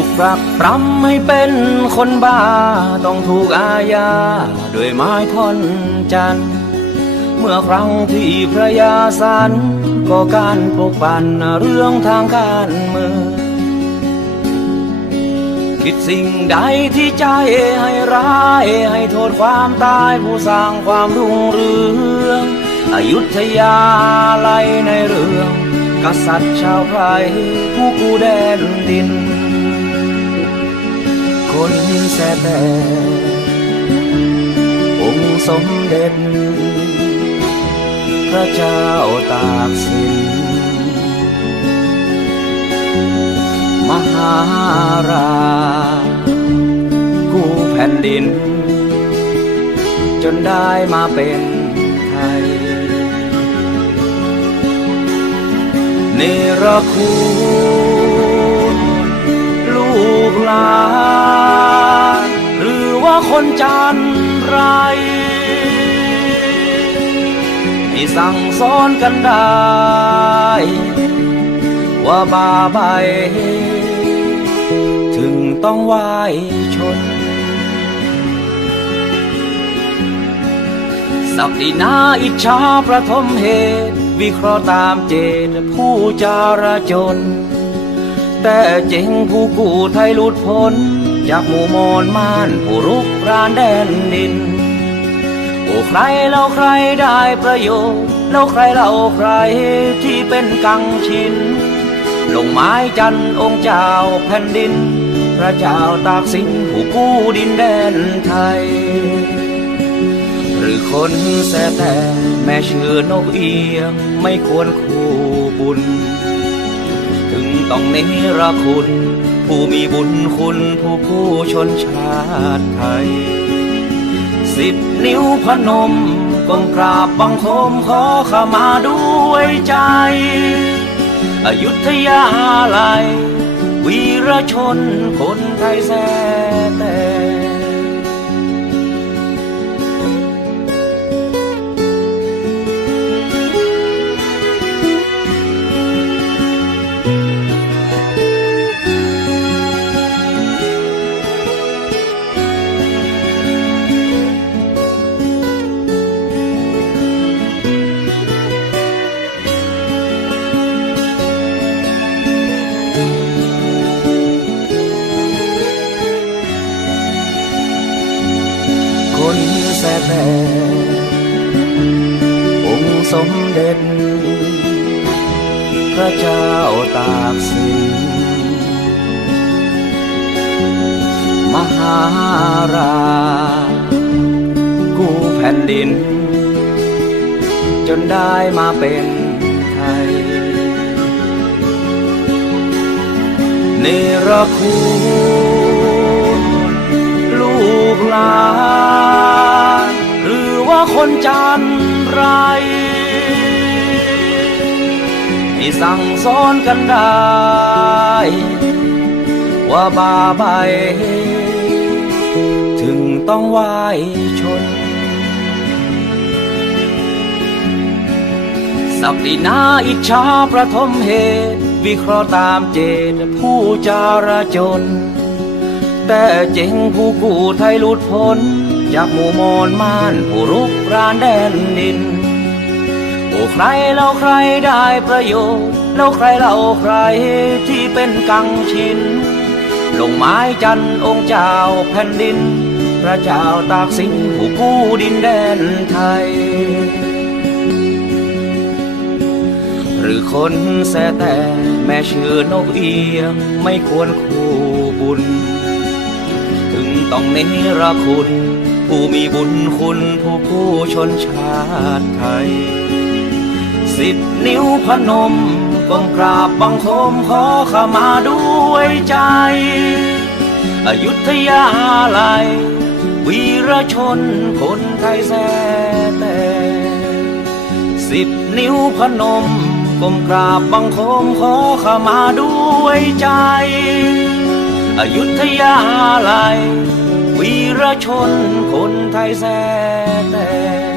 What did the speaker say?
ถูกปรักปรำให้เป็นคนบ้า ต้องถูกอาญาด้วยไม้ท่อนจัน เมื่อครั้งที่พระยาสันก็การปกปั่นเรื่องทางการเมืองคิดสิ่งใดที่ใจให้ร้าย ให้โทษความตายผู้สร้างความรุ่งเรืองอยุธยาไลในเรื่อง กษัตริย์ชาวไพรผู้กูแดนดิน คนแสแต่องค์สมเด็จ พระเจ้าตากสิน มหาราชกู้แผ่นดิน จนได้มาเป็นไทยเนรคู กหลานหรือว่าคนจันไรที่สั่งสอนกันได้ ว่าบาใบถึงต้องไหวชน สักดินาอิจฉาประทมเหตุ วิเคราะห์ตามเจตผู้จาราจน แต่เจ๋งผู้กู้ไทยหลุดพ้น จากหมู่มอนม่านผู้รุกรานแดนดิน โอ้ใครเล่าใครได้ประโยชน์แล้วใครเล่าใครที่เป็นกังชิน ลงไม้จันองค์เจ้าแผ่นดิน พระเจ้าตากสินผู้กู้ดินแดนไทย หรือคนแสแต่แม่ชื่อนกเอียงไม่ควรคู่บุญ ต้องเนรคุณ ผู้มีบุญคุณผู้ผู้ชนชาติไทย สิบนิ้วพนมก้มกราบบังคมขอขมาด้วยใจ อยุธยาลัยวีรชนคนไทยแท้แต่ แสแต่องค์สมเด็จ พระเจ้าตากสิน มหาราชกู้แผ่นดิน จนได้มาเป็นไทยเนรคุณลูกหลานหรือว่า คนจันไรที่สั่งสอนกันได้ ว่าบาใบถึงต้องไหวชน สักดินาอิจฉาประทมเหตุ วิเคราะห์ตามเจตผู้จาราจน แต่เจ๋งผู้กู้ไทยหลุดพ้น จากหมู่มอนม่านผู้รุกรานแดนดินโอ้ใครเล่าใครได้ประโยชน์แล้วใครเล่าใครที่เป็นกังชิน ลงไม้จันองค์เจ้าแผ่นดิน พระเจ้าตากสินผู้กู้ดินแดนไทย หรือคนแสแต่แม่ชื่อนกเอียงไม่ควรคู่บุญ ถึงต้องเนรคุณ ผู้มีบุญคุณผู้กู้ชนชาติไทย สิบนิ้วพนมก้มกราบบังคมขอขมาด้วยใจ อยุธยาลัยวีรชนคนไทยแท้แต่สิบนิ้วพนมก้มกราบบังคมขอขมาด้วยใจ อยุธยาลัย ชนคนไทยแท้แต่